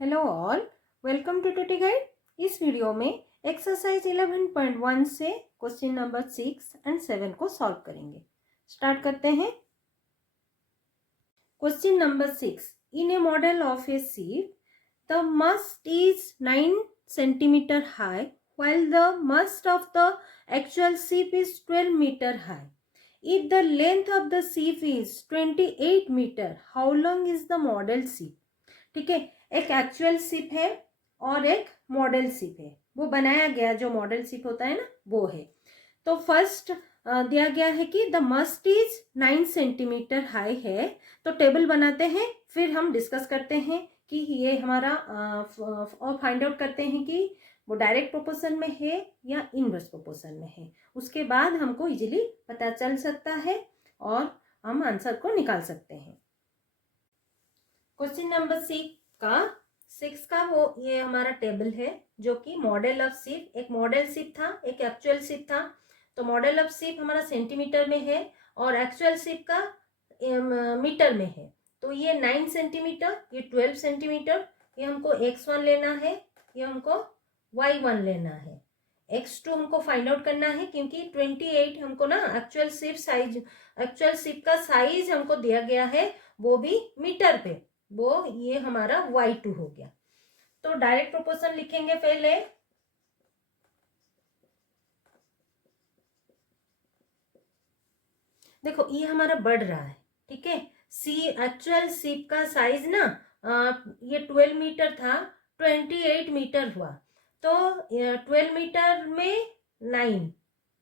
Hello all, welcome to टूटी guide. इस video में एक्सरसाइज 11.1 से क्वेश्चन नंबर 6 एंड 7 को सॉल्व करेंगे। स्टार्ट करते हैं। Question number 6, in A model of A ship the must is 9 centimetre high while the mast of the actual ship is 12 meter high. If the length of the ship is 28 meter, how long is the model ship? ठीक है, एक actual ship है और एक model ship है। वो बनाया गया जो मॉडल शिप होता है ना, वो है। तो फर्स्ट दिया गया है कि the must is 9 centimetre high है। तो टेबल बनाते हैं, फिर हम डिस्कस करते हैं कि ये हमारा और फाइंड आउट करते हैं कि वो डायरेक्ट प्रोपोर्शन में है या इनवर्स प्रोपोर्शन में है। उसके बाद हमको इजीली पता चल सकता है और हम आंसर को निकाल सकते हैं। क्वेश्चन नंबर 6 का वो ये हमारा टेबल है जो कि मॉडल ऑफ शिप, एक मॉडल शिप था, एक एक्चुअल शिप था। तो मॉडल ऑफ शिप हमारा सेंटीमीटर में है और एक्चुअल शिप का मीटर में है। तो ये 9 सेंटीमीटर, ये 12 सेंटीमीटर, ये हमको x1 लेना है, ये हमको y1 लेना है। x2 हमको फाइंड आउट करना है क्योंकि 28 हमको ना एक्चुअल शिप का साइज हमको दिया गया है, वो भी मीटर पे। वो ये हमारा y2 हो गया। तो डायरेक्ट प्रोपोर्शन लिखेंगे पहले। देखो ये हमारा बढ़ रहा है, ठीक है। एक्चुअल शिप का साइज ना ये 12 मीटर था, 28 मीटर हुआ। तो 12 मीटर में 9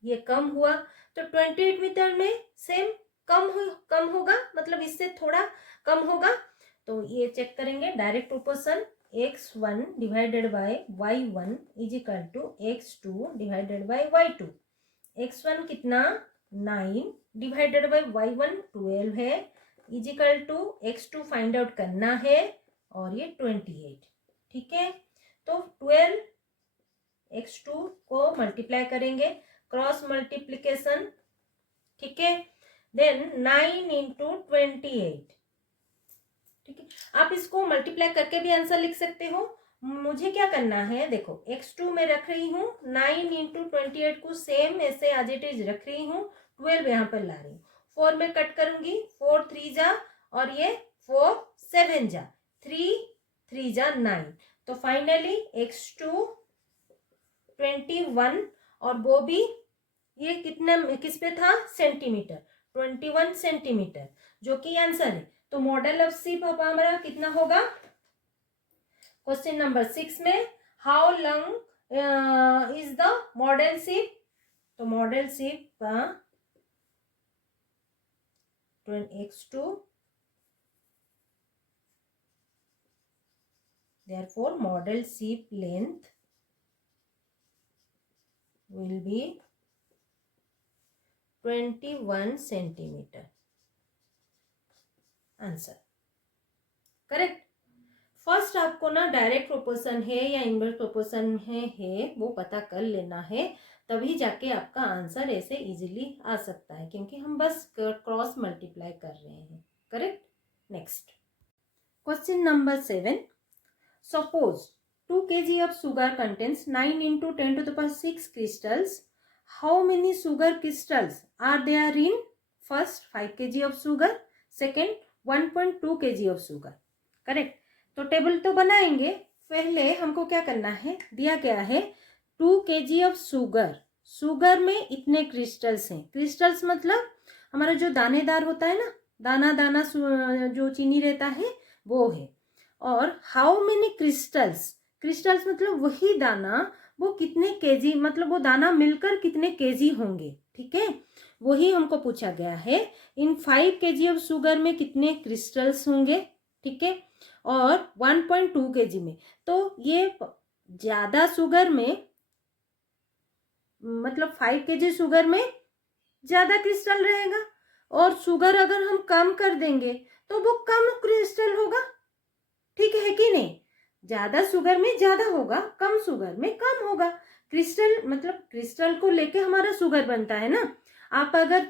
ये कम हुआ, तो 28 मीटर में सेम कम होगा, मतलब इससे थोड़ा कम होगा। तो ये चेक करेंगे direct proportion, x1 divided by y1 is equal to x2 divided by y2। x1 कितना 9 डिवाइडेड बाय y1 12 है, is equal to x2 find out करना है और ये 28, ठीक है। तो 12 x2 को मल्टीप्लाई करेंगे, क्रॉस मल्टीप्लीकेशन, ठीक है। देन 9 इंटू 28, ठीक है। आप इसको मल्टीप्लाई करके भी आंसर लिख सकते हो। मुझे क्या करना है, देखो x2 में रख रही हूँ, 9 इंटू 28 को सेम ऐसे एज इट इज रख रही हूँ, 12 यहाँ पर ला रही हूँ। 4 में कट करूंगी, 4 3 जा और ये 4 7 जा, 3 3 जा 9। तो फाइनली x2 21 और वो भी ये कितना किस पे था, सेंटीमीटर, 21 सेंटीमीटर, जो कि आंसर है। तो मॉडल ऑफ शिप हमारा कितना होगा। क्वेश्चन नंबर 6 में how long is the model ship. तो मॉडल शिप का x2, therefore model ship length will be 21 centimetre. Answer correct. First आपको ना डायरेक्ट प्रोपोर्शन है या इनवर्स प्रोपोर्शन है वो पता कर लेना है, तभी जाके आपका आंसर ऐसे इजीली आ सकता है, क्योंकि हम बस क्रॉस मल्टीप्लाई कर रहे हैं। Correct. Next question number 7, suppose 2 kg of sugar contains 9 into 10 to the power 6 crystals. How many sugar crystals are there in first 5 kg of sugar, second 1.2 kg of sugar? Correct. तो table तो बनाएंगे, पहले हमको क्या करना है, दिया गया है 2 kg ऑफ शुगर में इतने क्रिस्टल्स हैं। क्रिस्टल्स मतलब हमारा जो दानेदार होता है ना, दाना दाना जो चीनी रहता है वो है। और हाउ मेनी क्रिस्टल्स मतलब वही दाना, वो कितने केजी, मतलब वो दाना मिलकर कितने केजी होंगे, ठीक है, वही हमको पूछा गया है। इन 5 kg ऑफ शुगर में कितने क्रिस्टल्स होंगे, ठीक है, और 1.2 kg में। तो ये ज्यादा शुगर में, मतलब 5 kg शुगर में ज्यादा क्रिस्टल रहेगा, और शुगर अगर हम कम कर देंगे तो वो कम क्रिस्टल होगा, ठीक है कि नहीं। ज्यादा शुगर में ज्यादा होगा, कम शुगर में कम होगा। क्रिस्टल मतलब क्रिस्टल को लेके हमारा शुगर बनता है ना। आप अगर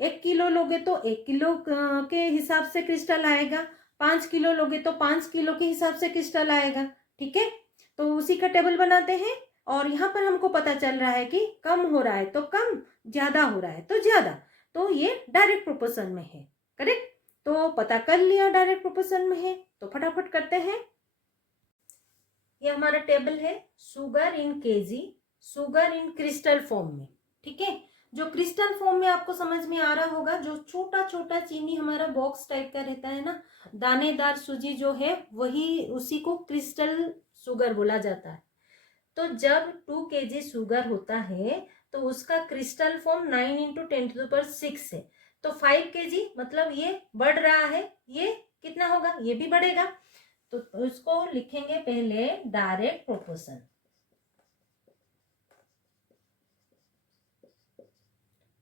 1 किलो लोगे तो 1 किलो के हिसाब से क्रिस्टल आएगा, 5 किलो लोगे तो 5 किलो के हिसाब से क्रिस्टल आएगा। ठीक है, तो उसी का टेबल बनाते हैं। और यहाँ पर हमको पता चल रहा है कि कम हो रहा है तो कम, ज्यादा हो रहा है तो ज्यादा, तो ये डायरेक्ट प्रोपोर्शन में है। करेक्ट, तो पता कर लिया डायरेक्ट प्रोपोर्शन में है, तो फटाफट करते हैं। ये हमारा टेबल है, sugar in KG, sugar in crystal form में। ठीक है, जो क्रिस्टल फॉर्म में आपको समझ में आ रहा होगा, जो छोटा छोटा चीनी हमारा बॉक्स टाइप का रहता है ना, दानेदार सूजी जो है वही, उसी को क्रिस्टल शुगर बोला जाता है। तो जब 2 kg शुगर होता है तो उसका क्रिस्टल फॉर्म 9 इंटू 10⁶ है। तो 5 kg मतलब ये बढ़ रहा है, ये कितना होगा, ये भी बढ़ेगा। तो उसको लिखेंगे पहले डायरेक्ट प्रोपोर्शन।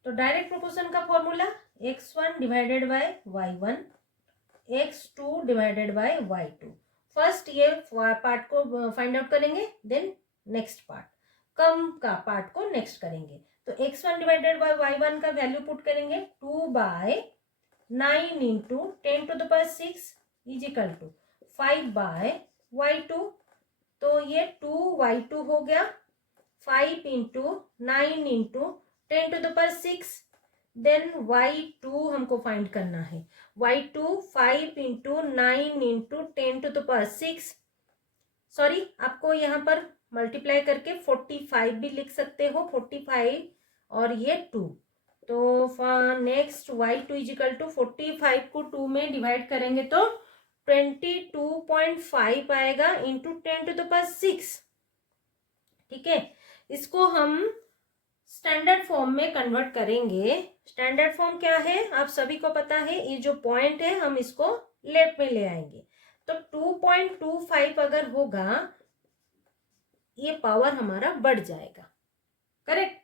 तो डायरेक्ट प्रोपोर्शन का formula x1 divided by y1, x2 divided by y2। First ये पार्ट को फाइंड आउट करेंगे, देन नेक्स्ट पार्ट, कम का पार्ट को नेक्स्ट करेंगे। तो x1 डिवाइडेड बाय y1 का वैल्यू पुट करेंगे 2/9 into 10⁶ is equal to 5/y2। तो ये 2y2 हो गया, 5 इंटू 9 इंटू 10⁶। देन y2 हमको फाइंड करना है, y2 5 इंटू 9 इंटू 10⁶। सॉरी, आपको यहाँ पर मल्टीप्लाई करके 45 भी लिख सकते हो, 45 और ये 2। तो next y2 is equal to 45 को 2 में डिवाइड करेंगे तो 22.5 आएगा इंटू 10⁶। ठीक है, इसको हम स्टैंडर्ड फॉर्म में कन्वर्ट करेंगे। स्टैंडर्ड फॉर्म क्या है आप सभी को पता है, ये जो पॉइंट है हम इसको लेफ्ट में ले आएंगे। तो 2.25 अगर होगा, ये पावर हमारा बढ़ जाएगा। करेक्ट,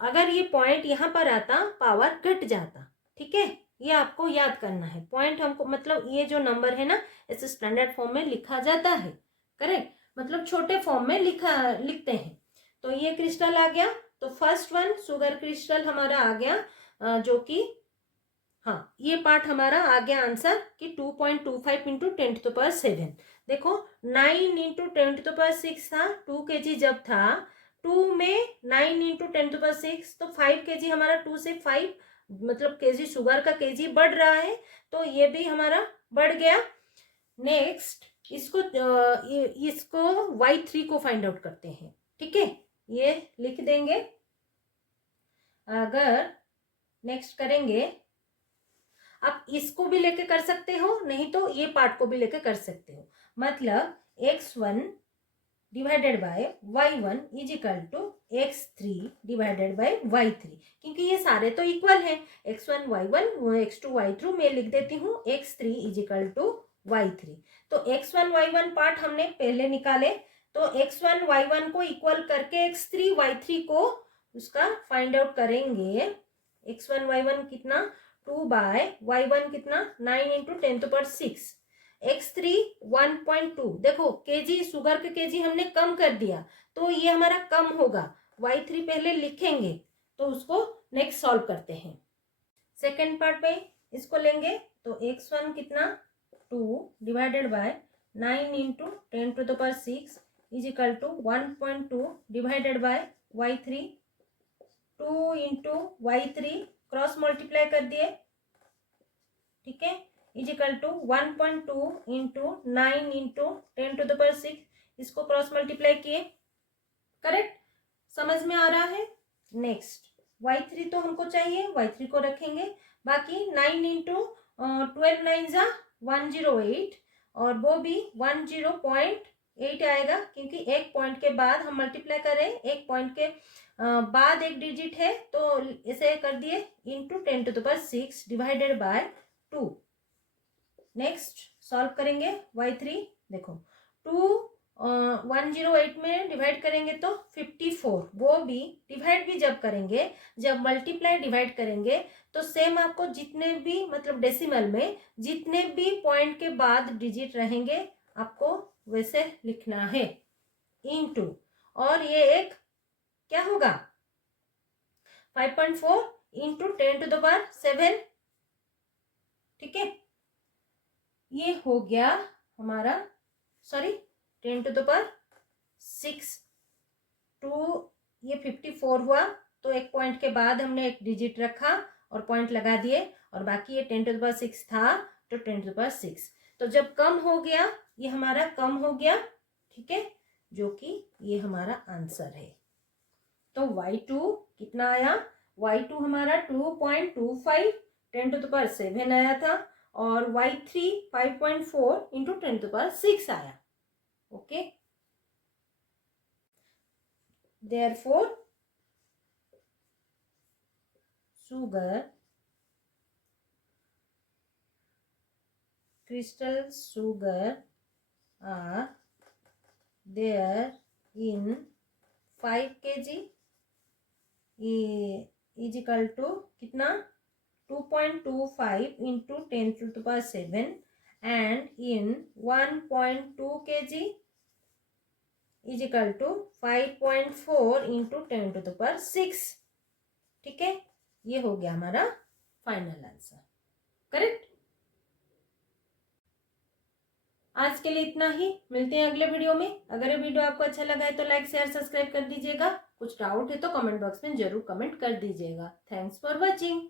अगर ये पॉइंट यहाँ पर आता पावर घट जाता। ठीक है, ये आपको याद करना है। पॉइंट हमको मतलब ये जो नंबर है ना, इसे स्टैंडर्ड फॉर्म में लिखा जाता है। करेक्ट, मतलब छोटे फॉर्म में लिखते हैं। तो ये क्रिस्टल आ गया, तो फर्स्ट वन शुगर क्रिस्टल हमारा आ गया, जो कि हाँ, ये पार्ट हमारा आ गया आंसर कि 2.25 इंटू 10⁶। देखो 9 इंटू 10⁶ था, 2 kg जब था, 2 में 9 इंटू 10⁶, तो 5 kg हमारा 2 से 5 मतलब केजी शुगर का केजी बढ़ रहा है, तो ये भी हमारा बढ़ गया। नेक्स्ट इसको y3 को फाइंड आउट करते हैं। ठीक है, ये लिख देंगे। अगर नेक्स्ट करेंगे, आप इसको भी लेके कर सकते हो, नहीं तो ये पार्ट को भी लेके कर सकते हो। मतलब x1 divided by y1 is equal to x3 divided by y3, क्योंकि ये सारे तो इक्वल हैं। x1 y1, x2 y2 मैं लिख देती हूँ x3 is equal to y3। तो x1 y1 पार्ट हमने पहले निकाले, तो x1 y1 को इक्वल करके x3 y3 को उसका फाइंड आउट करेंगे। x1 y1 कितना, 2/y1 कितना 9 इंटू 10⁶। x3 1.2, देखो केजी शुगर के केजी हमने कम कर दिया, तो ये हमारा कम होगा। y3 पहले लिखेंगे, तो उसको नेक्स्ट सॉल्व करते हैं। सेकेंड पार्ट में इसको लेंगे, तो x1 कितना 2 divided by 9 into 10⁶ is equal to 1.2 divided by y3, 2 into y3 cross multiply कर दिए। ठीक है, is equal to 1.2 into 9 into 10⁶, इसको क्रॉस मल्टीप्लाई किए। करेक्ट, समझ में आ रहा है। नेक्स्ट y3 तो हमको चाहिए, y3 को रखेंगे। बाकी 9 इंटू 12 9 जा 108, और वो भी 10.8 आएगा, क्योंकि एक पॉइंट के बाद हम मल्टीप्लाई करें, एक पॉइंट के बाद एक डिजिट है, तो इसे कर दिए into 10⁶ divided by 2। Next solve करेंगे y3। देखो 108 में डिवाइड करेंगे तो 54, वो भी डिवाइड भी जब करेंगे, जब मल्टीप्लाई डिवाइड करेंगे, तो सेम आपको जितने भी मतलब डेसिमल में जितने भी पॉइंट के बाद डिजिट रहेंगे आपको वैसे लिखना है इंटू, और ये एक क्या होगा 5.4 इंटू 10⁷। ठीक है, ये हो गया हमारा, सॉरी 10⁶, टू ये 54 हुआ। तो एक पॉइंट के बाद हमने एक डिजिट रखा और पॉइंट लगा दिए, और बाकी ये 10⁶ था, तो 10⁶। तो जब कम हो गया, ये हमारा कम हो गया, ठीक है, जो कि ये हमारा आंसर है। तो y2 कितना आया, y2 हमारा 2.25 10⁶ आया था, और y3 5.4 इंटू 10⁶ आया। Okay, therefore sugar, crystal sugar are there in 5 kg is equal to कितना 2.25 into 10⁶, and in 1.2 kg is equal to 5.4 into 10⁶। ठीक है, ये हो गया हमारा फाइनल आंसर, करेक्ट। आज के लिए इतना ही, मिलते हैं अगले वीडियो में। अगर ये वीडियो आपको अच्छा लगा है तो लाइक शेयर सब्सक्राइब कर दीजिएगा। कुछ डाउट है तो कमेंट बॉक्स में जरूर कमेंट कर दीजिएगा। Thanks for watching.